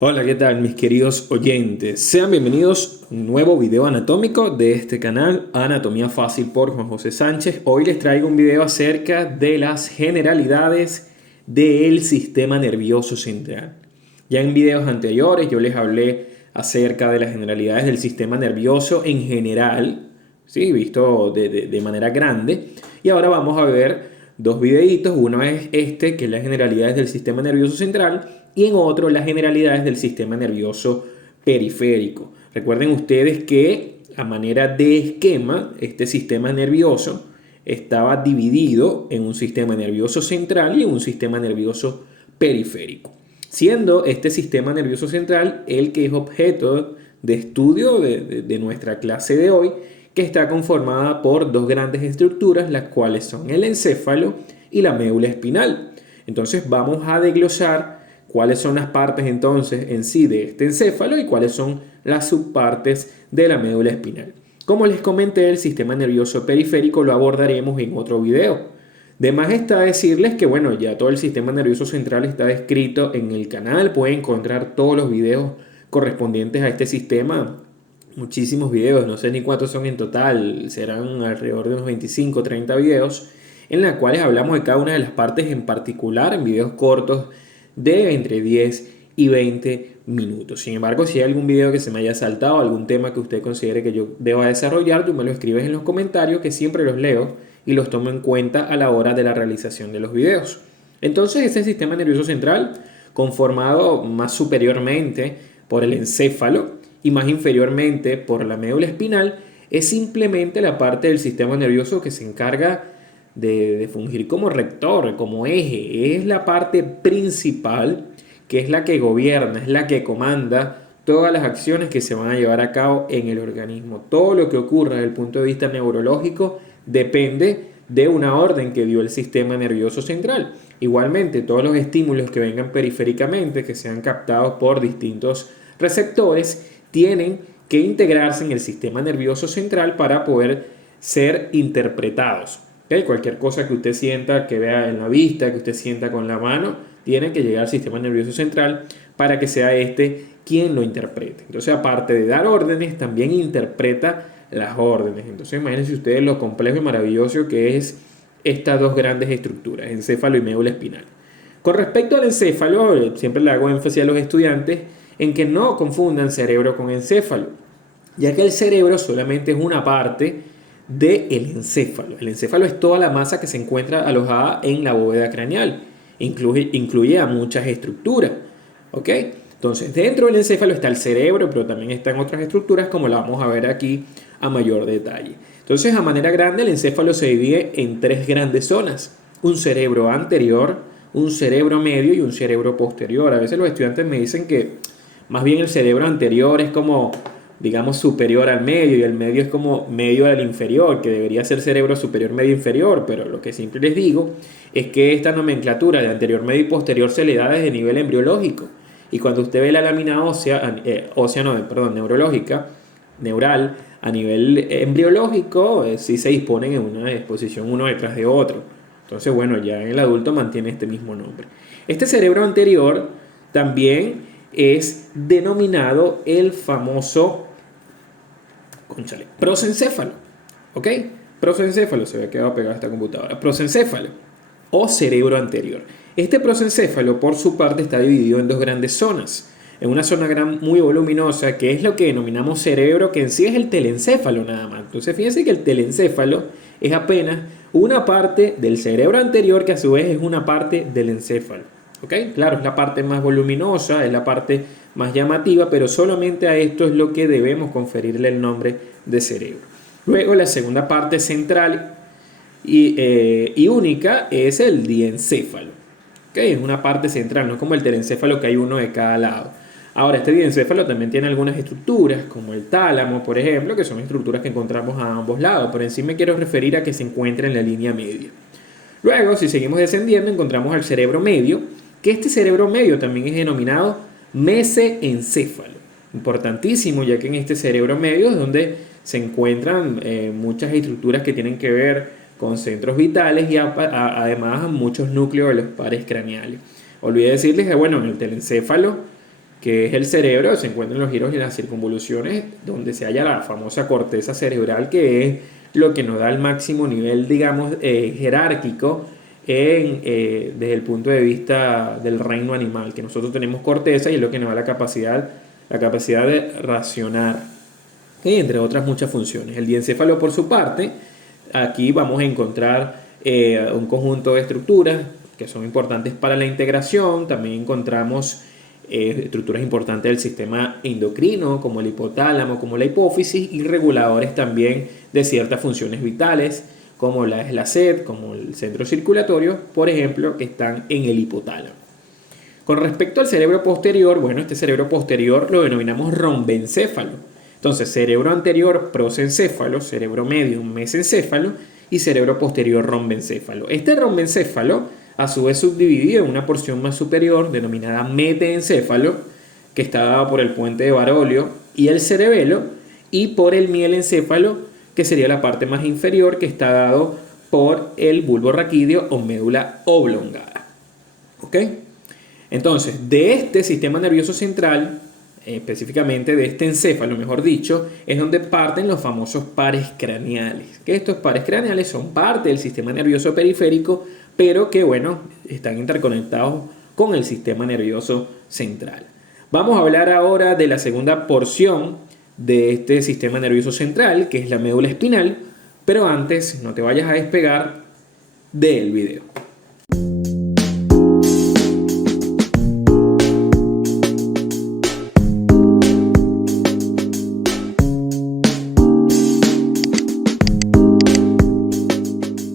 Hola, ¿qué tal mis queridos oyentes? Sean bienvenidos a un nuevo video anatómico de este canal, Anatomía Fácil por Juan José Sánchez. Hoy les traigo un video acerca de las generalidades del sistema nervioso central. Ya en videos anteriores yo les hablé acerca de las generalidades del sistema nervioso en general, ¿sí? Visto de manera grande. Y ahora vamos a ver dos videitos. Uno es este, que es las generalidades del sistema nervioso central, y en otro las generalidades del sistema nervioso periférico. Recuerden ustedes que a manera de esquema, este sistema nervioso estaba dividido en un sistema nervioso central y en un sistema nervioso periférico, siendo este sistema nervioso central el que es objeto de estudio de nuestra clase de hoy, que está conformada por dos grandes estructuras, las cuales son el encéfalo y la médula espinal. Entonces vamos a desglosar cuáles son las partes entonces en sí de este encéfalo y cuáles son las subpartes de la médula espinal. Como les comenté, el sistema nervioso periférico lo abordaremos en otro video. De más está decirles que bueno, ya todo el sistema nervioso central está descrito en el canal. Pueden encontrar todos los videos correspondientes a este sistema. Muchísimos videos, no sé ni cuántos son en total, serán alrededor de unos 25 o 30 videos, en los cuales hablamos de cada una de las partes en particular, en videos cortos de entre 10 y 20 minutos. Sin embargo, si hay algún video que se me haya saltado, algún tema que usted considere que yo deba desarrollar, tú me lo escribes en los comentarios, que siempre los leo y los tomo en cuenta a la hora de la realización de los videos. Entonces, este sistema nervioso central, conformado más superiormente por el encéfalo y más inferiormente por la médula espinal, es simplemente la parte del sistema nervioso que se encarga de fungir como rector, como eje. Es la parte principal, que es la que gobierna, es la que comanda todas las acciones que se van a llevar a cabo en el organismo. Todo lo que ocurra desde el punto de vista neurológico depende de una orden que dio el sistema nervioso central. Igualmente, todos los estímulos que vengan periféricamente, que sean captados por distintos receptores, tienen que integrarse en el sistema nervioso central para poder ser interpretados. ¿Okay? Cualquier cosa que usted sienta, que vea en la vista, que usted sienta con la mano, tiene que llegar al sistema nervioso central para que sea este quien lo interprete. Entonces, aparte de dar órdenes, también interpreta las órdenes. Entonces, imagínense ustedes lo complejo y maravilloso que es estas dos grandes estructuras, encéfalo y médula espinal. Con respecto al encéfalo, siempre le hago énfasis a los estudiantes en que no confundan cerebro con encéfalo, ya que el cerebro solamente es una parte del encéfalo. El encéfalo es toda la masa que se encuentra alojada en la bóveda craneal. Incluye a muchas estructuras. ¿Ok? Entonces, dentro del encéfalo está el cerebro, pero también están otras estructuras como la vamos a ver aquí a mayor detalle. Entonces, a manera grande, el encéfalo se divide en tres grandes zonas. Un cerebro anterior, un cerebro medio y un cerebro posterior. A veces los estudiantes me dicen que más bien el cerebro anterior es como, digamos, superior al medio y el medio es como medio al inferior, que debería ser cerebro superior, medio, inferior, pero lo que siempre les digo es que esta nomenclatura de anterior, medio y posterior se le da desde nivel embriológico. Y cuando usted ve la lámina neurológica, neural, a nivel embriológico, sí se disponen en una disposición uno detrás de otro. Entonces, bueno, ya en el adulto mantiene este mismo nombre. Este cerebro anterior también es denominado el famoso prosencéfalo. ¿Ok? Prosencéfalo, se había quedado pegado a esta computadora. Prosencéfalo o cerebro anterior. Este prosencéfalo, por su parte, está dividido en dos grandes zonas. En una zona muy voluminosa, que es lo que denominamos cerebro, que en sí es el telencéfalo nada más. Entonces, fíjense que el telencéfalo es apenas una parte del cerebro anterior, que a su vez es una parte del encéfalo. ¿Ok? Claro, es la parte más voluminosa, es la parte más llamativa, pero solamente a esto es lo que debemos conferirle el nombre de cerebro. Luego, la segunda parte central y única es el diencéfalo. ¿Okay? Es una parte central, no es como el telencéfalo que hay uno de cada lado. Ahora, este diencéfalo también tiene algunas estructuras, como el tálamo, por ejemplo, que son estructuras que encontramos a ambos lados, pero en sí me quiero referir a que se encuentra en la línea media. Luego, si seguimos descendiendo, encontramos al cerebro medio, que este cerebro medio también es denominado mesencéfalo. Importantísimo, ya que en este cerebro medio es donde se encuentran muchas estructuras que tienen que ver con centros vitales y además muchos núcleos de los pares craneales. Olvidé decirles que, bueno, en el telencéfalo que es el cerebro, se encuentran los giros y las circunvoluciones, donde se halla la famosa corteza cerebral, que es lo que nos da el máximo nivel, digamos, jerárquico desde el punto de vista del reino animal, que nosotros tenemos corteza y es lo que nos da la capacidad de racionar, y entre otras muchas funciones. El diencéfalo, por su parte, aquí vamos a encontrar un conjunto de estructuras que son importantes para la integración. También encontramos estructuras importantes del sistema endocrino, como el hipotálamo, como la hipófisis, y reguladores también de ciertas funciones vitales, como es la sed, como el centro circulatorio, por ejemplo, que están en el hipotálamo. Con respecto al cerebro posterior, bueno, este cerebro posterior lo denominamos rombencéfalo. Entonces, cerebro anterior, prosencéfalo, cerebro medio, mesencéfalo, y cerebro posterior, rombencéfalo. Este rombencéfalo, a su vez, subdividido en una porción más superior, denominada metencéfalo, que está dado por el puente de Barolio y el cerebelo, y por el mielencéfalo, que sería la parte más inferior, que está dado por el bulbo raquídeo o médula oblongada. ¿Ok? Entonces, de este sistema nervioso central, específicamente de este encéfalo, mejor dicho, es donde parten los famosos pares craneales. Que estos pares craneales son parte del sistema nervioso periférico, pero que, bueno, están interconectados con el sistema nervioso central. Vamos a hablar ahora de la segunda porción de este sistema nervioso central, que es la médula espinal, pero antes no te vayas a despegar del video.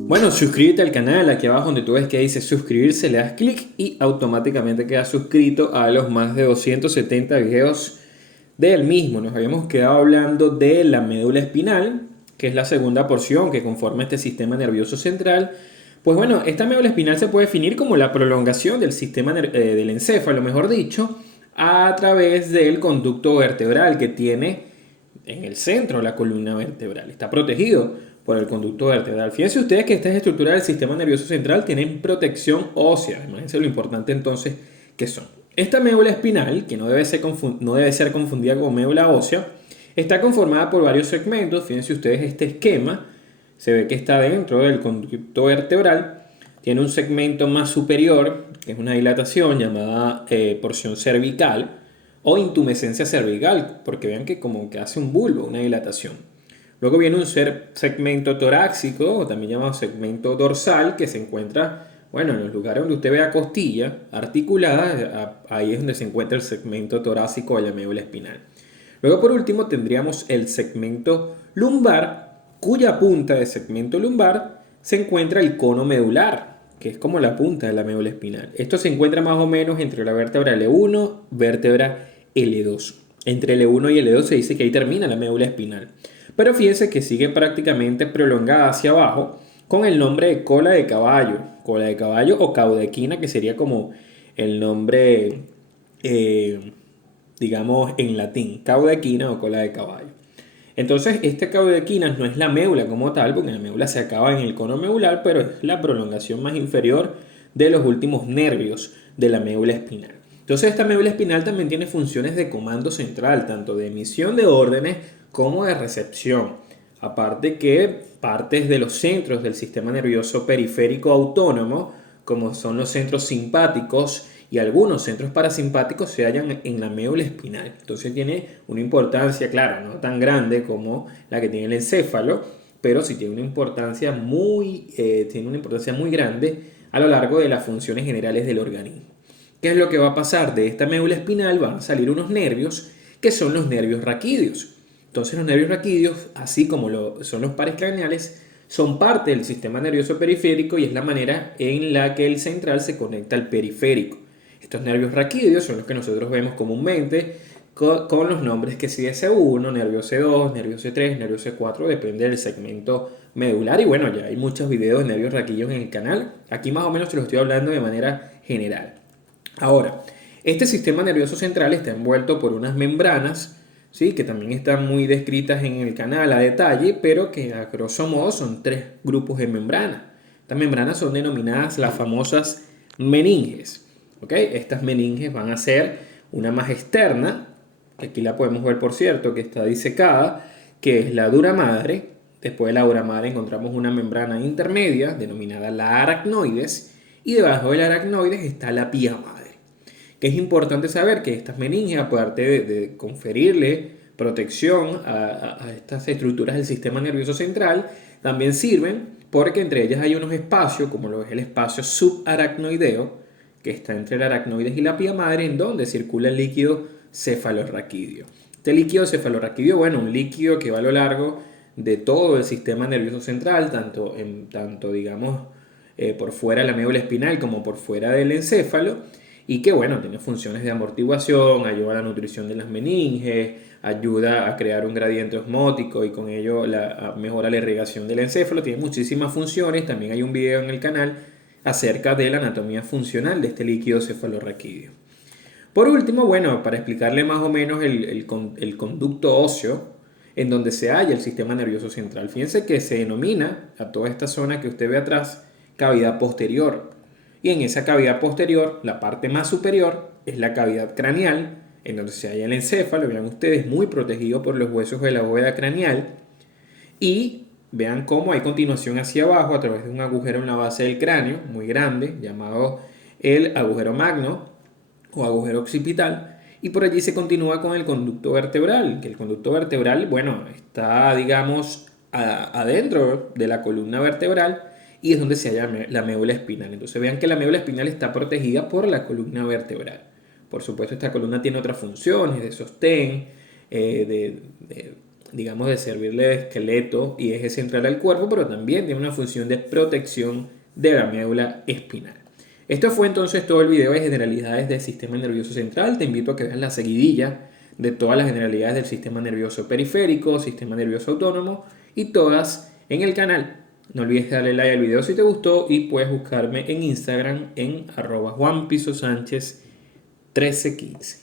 Bueno, suscríbete al canal, aquí abajo donde tú ves que dice suscribirse, le das clic y automáticamente quedas suscrito a los más de 270 videos del mismo. Nos habíamos quedado hablando de la médula espinal, que es la segunda porción que conforma este sistema nervioso central. Pues bueno, esta médula espinal se puede definir como la prolongación del sistema del encéfalo, mejor dicho, a través del conducto vertebral que tiene en el centro de la columna vertebral. Está protegido por el conducto vertebral. Fíjense ustedes que estas estructuras del sistema nervioso central tienen protección ósea. Imagínense lo importante entonces que son. Esta médula espinal, que no debe ser confundida con médula ósea, está conformada por varios segmentos. Fíjense ustedes este esquema. Se ve que está dentro del conducto vertebral. Tiene un segmento más superior, que es una dilatación llamada porción cervical o intumescencia cervical, porque vean que como que hace un bulbo, una dilatación. Luego viene un segmento torácico, o también llamado segmento dorsal, que se encuentra, bueno, en los lugares donde usted vea costilla articulada, ahí es donde se encuentra el segmento torácico de la médula espinal. Luego, por último, tendríamos el segmento lumbar, cuya punta de segmento lumbar se encuentra el cono medular, que es como la punta de la médula espinal. Esto se encuentra más o menos entre la vértebra L1, vértebra L2. Entre L1 y L2 se dice que ahí termina la médula espinal. Pero fíjense que sigue prácticamente prolongada hacia abajo con el nombre de cola de caballo o caudequina, que sería como el nombre, digamos, en latín, caudequina o cola de caballo. Entonces, esta caudequina no es la médula como tal, porque la médula se acaba en el cono medular, pero es la prolongación más inferior de los últimos nervios de la médula espinal. Entonces, esta médula espinal también tiene funciones de comando central, tanto de emisión de órdenes como de recepción. Aparte que partes de los centros del sistema nervioso periférico autónomo, como son los centros simpáticos y algunos centros parasimpáticos, se hallan en la médula espinal. Entonces tiene una importancia, claro, no tan grande como la que tiene el encéfalo, pero sí tiene una importancia muy grande a lo largo de las funciones generales del organismo. ¿Qué es lo que va a pasar? De esta médula espinal van a salir unos nervios que son los nervios raquídeos. Entonces los nervios raquídeos, así como son los pares craneales, son parte del sistema nervioso periférico y es la manera en la que el central se conecta al periférico. Estos nervios raquídeos son los que nosotros vemos comúnmente con los nombres que sigue C1, nervio C2, nervio C3, nervio C4, depende del segmento medular. Y bueno, ya hay muchos videos de nervios raquídeos en el canal. Aquí más o menos te lo estoy hablando de manera general. Ahora, este sistema nervioso central está envuelto por unas membranas, ¿sí?, que también están muy descritas en el canal a detalle, pero que a grosso modo son 3 grupos de membranas. Estas membranas son denominadas las famosas meninges. ¿Okay? Estas meninges van a ser una más externa, que aquí la podemos ver por cierto, que está disecada, que es la dura madre. Después de la dura madre encontramos una membrana intermedia, denominada la aracnoides, y debajo de la aracnoides está la pía madre. Que es importante saber que estas meninges, aparte de conferirle protección a estas estructuras del sistema nervioso central, también sirven porque entre ellas hay unos espacios, como lo es el espacio subaracnoideo, que está entre el aracnoides y la pía madre, en donde circula el líquido cefalorraquídeo. Este líquido cefalorraquídeo, bueno, un líquido que va a lo largo de todo el sistema nervioso central, tanto digamos, por fuera de la médula espinal como por fuera del encéfalo, y que bueno, tiene funciones de amortiguación, ayuda a la nutrición de las meninges, ayuda a crear un gradiente osmótico y con ello mejora la irrigación del encéfalo, tiene muchísimas funciones. También hay un video en el canal acerca de la anatomía funcional de este líquido cefalorraquídeo. Por último, bueno, para explicarle más o menos el conducto óseo en donde se halla el sistema nervioso central. Fíjense que se denomina a toda esta zona que usted ve atrás cavidad posterior. Y en esa cavidad posterior, la parte más superior es la cavidad craneal, en donde se halla el encéfalo, vean ustedes, muy protegido por los huesos de la bóveda craneal. Y vean cómo hay continuación hacia abajo a través de un agujero en la base del cráneo, muy grande, llamado el agujero magno o agujero occipital. Y por allí se continúa con el conducto vertebral, que el conducto vertebral, bueno, está, digamos, adentro de la columna vertebral, y es donde se halla la médula espinal. Entonces vean que la médula espinal está protegida por la columna vertebral. Por supuesto, esta columna tiene otras funciones de sostén, digamos, de servirle de esqueleto y eje central al cuerpo, pero también tiene una función de protección de la médula espinal. Esto fue entonces todo el video de generalidades del sistema nervioso central. Te invito a que veas la seguidilla de todas las generalidades del sistema nervioso periférico, sistema nervioso autónomo y todas en el canal. No olvides darle like al video si te gustó y puedes buscarme en Instagram en @JuanPisoSánchez1315.